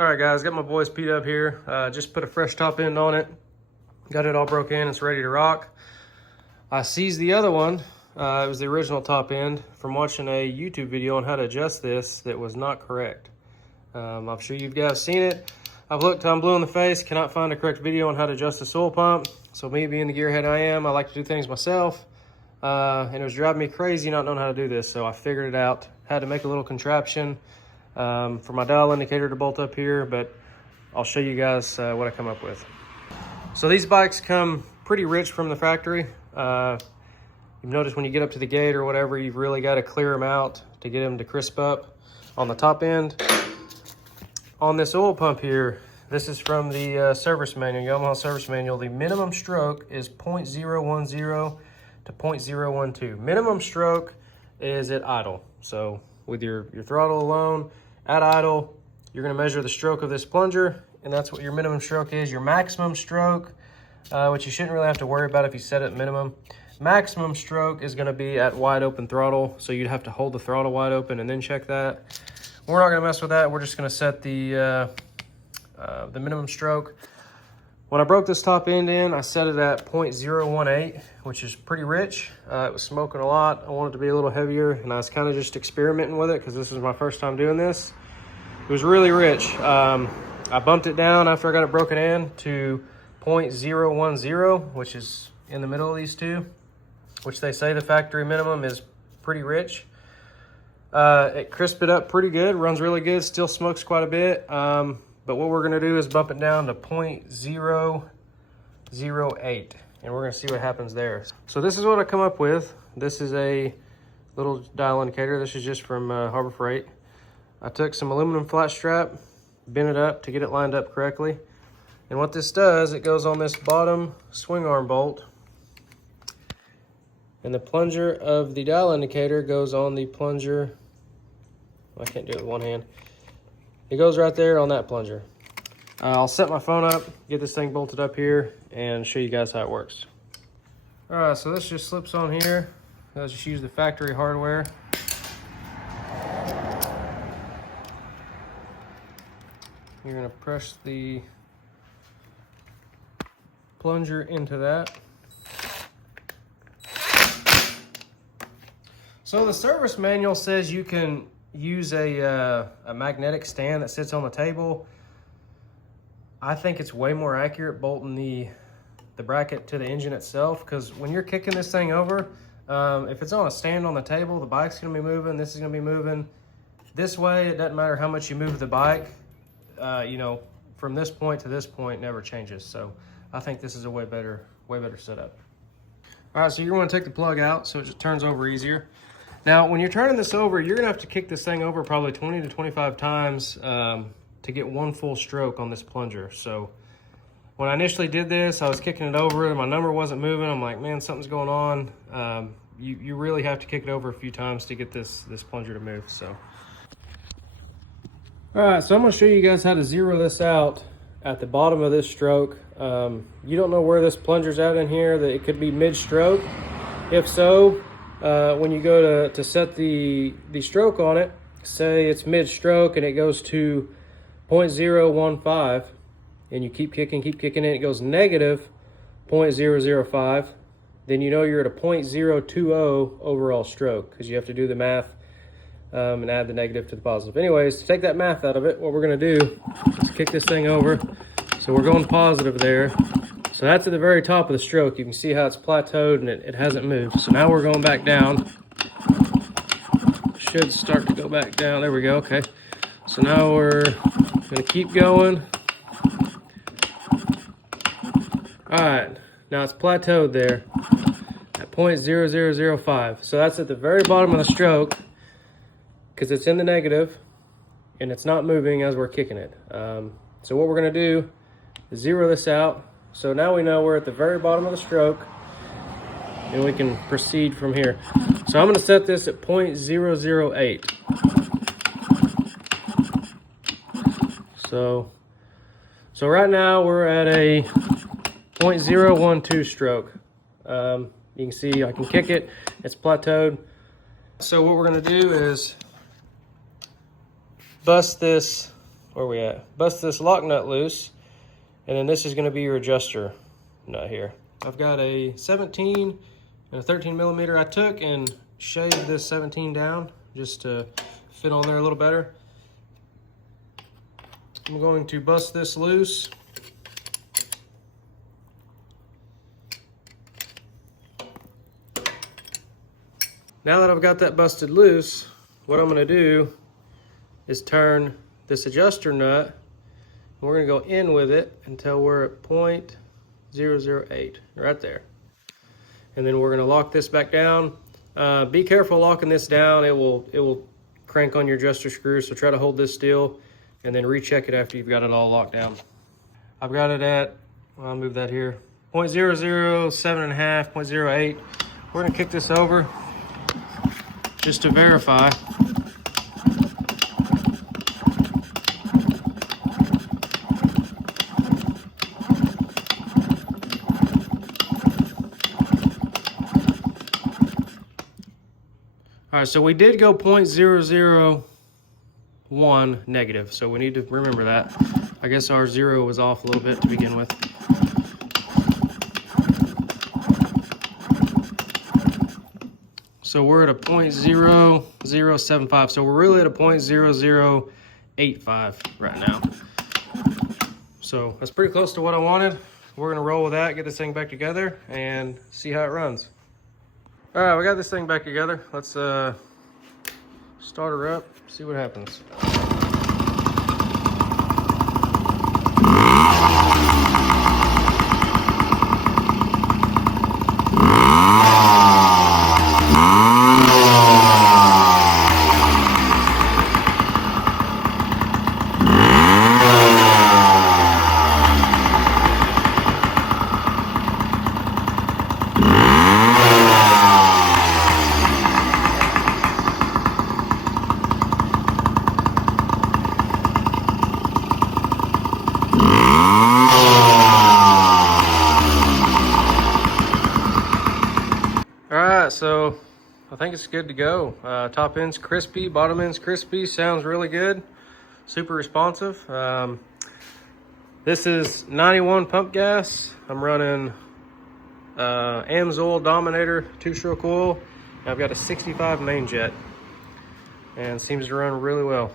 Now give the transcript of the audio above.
All right, guys, got my boys Pete up here. Just put a fresh top end on it. Got it all broke in. It's ready to rock. I seized the other one. It was the original top end from watching a YouTube video on how to adjust this that was not correct. I'm sure you guys seen it. I've looked till I'm blue in the face. Cannot find a correct video on how to adjust the oil pump. So me being the gearhead I am, I like to do things myself. And it was driving me crazy not knowing how to do this. So I figured it out. Had to make a little contraption for my dial indicator to bolt up here, but I'll show you guys what I come up with. So these bikes come pretty rich from the factory. You've noticed when you get up to the gate or whatever, you've really got to clear them out to get them to crisp up on the top end. On this oil pump here, this is from the service manual, Yamaha service manual. The minimum stroke is 0.010 to 0.012. Minimum stroke is at idle. So with your throttle alone, at idle, you're gonna measure the stroke of this plunger, and that's what your minimum stroke is. Your maximum stroke, which you shouldn't really have to worry about if you set it minimum. Maximum stroke is gonna be at wide open throttle, so you'd have to hold the throttle wide open and then check that. We're not gonna mess with that. We're just gonna set the minimum stroke. When I broke this top end in, I set it at 0.018, which is pretty rich. It was smoking a lot. I wanted it to be a little heavier, and I was kind of just experimenting with it because this is my first time doing this. It was really rich. I bumped it down after I got it broken in to 0.010, which is in the middle of these two, which they say the factory minimum is pretty rich. It crisped it up pretty good, runs really good, still smokes quite a bit. But what we're gonna do is bump it down to 0.008, and we're gonna see what happens there. So this is what I come up with. This is a little dial indicator. This is just from Harbor Freight. I took some aluminum flat strap, bent it up to get it lined up correctly. And what this does, it goes on this bottom swing arm bolt, and the plunger of the dial indicator goes on the plunger. I can't do it with one hand. It goes right there on that plunger. I'll set my phone up, get this thing bolted up here, and show you guys how it works. All right, so this just slips on here. I'll just use the factory hardware. You're gonna press the plunger into that. So the service manual says you can use a magnetic stand that sits on the table. I think it's way more accurate bolting the bracket to the engine itself, because when you're kicking this thing over, if it's on a stand on the table, the bike's gonna be moving, this is gonna be moving. This way, it doesn't matter how much you move the bike, you know, from this point to this point, never changes. So I think this is a way better setup. All right, so you're gonna take the plug out so it just turns over easier. Now, when you're turning this over, you're gonna have to kick this thing over probably 20 to 25 times to get one full stroke on this plunger. So when I initially did this, I was kicking it over and my number wasn't moving. I'm like, man, something's going on. You really have to kick it over a few times to get this plunger to move, so. All right, so I'm gonna show you guys how to zero this out at the bottom of this stroke. You don't know where this plunger's at in here, that it could be mid-stroke. If so, when you go to set the stroke on it, say it's mid-stroke and it goes to 0.015, and you keep kicking and it goes negative 0.005, then you know you're at a 0.020 overall stroke, because you have to do the math and add the negative to the positive. Anyways, to take that math out of it, what we're gonna do is kick this thing over. So we're going positive there. So that's at the very top of the stroke. You can see how it's plateaued and it hasn't moved. So now we're going back down. Should start to go back down. There we go, okay. So now we're gonna keep going. All right, now it's plateaued there at 0.0005. So that's at the very bottom of the stroke, because it's in the negative and it's not moving as we're kicking it. So what we're gonna do is zero this out. So now we know we're at the very bottom of the stroke, and we can proceed from here. So I'm gonna set this at 0.008. So right now we're at a 0.012 stroke. You can see I can kick it, it's plateaued. So what we're gonna do is bust this where we at? Bust this lock nut loose, and then this is gonna be your adjuster nut here. I've got a 17 and a 13 millimeter. I took and shaved this 17 down just to fit on there a little better. I'm going to bust this loose. Now that I've got that busted loose, what I'm gonna do is turn this adjuster nut, and we're gonna go in with it until we're at 0.008, right there. And then we're gonna lock this back down. Be careful locking this down. It will crank on your adjuster screw, so try to hold this still and then recheck it after you've got it all locked down. I've got it at, I'll move that here, 0.007.5, 0.08. We're gonna kick this over just to verify. All right, so we did go 0.001 negative, so we need to remember that. I guess our 0 was off a little bit to begin with. So we're at a 0.0075, so we're really at a 0.0085 right now. So that's pretty close to what I wanted. We're gonna roll with that, get this thing back together, and see how it runs. All right, we got this thing back together. Let's start her up, see what happens. So I think it's good to go. Top end's crispy, bottom end's crispy, sounds really good, super responsive. This is 91 pump gas. I'm running AMSOIL Dominator 2-stroke oil. I've got a 65 main jet and it seems to run really well.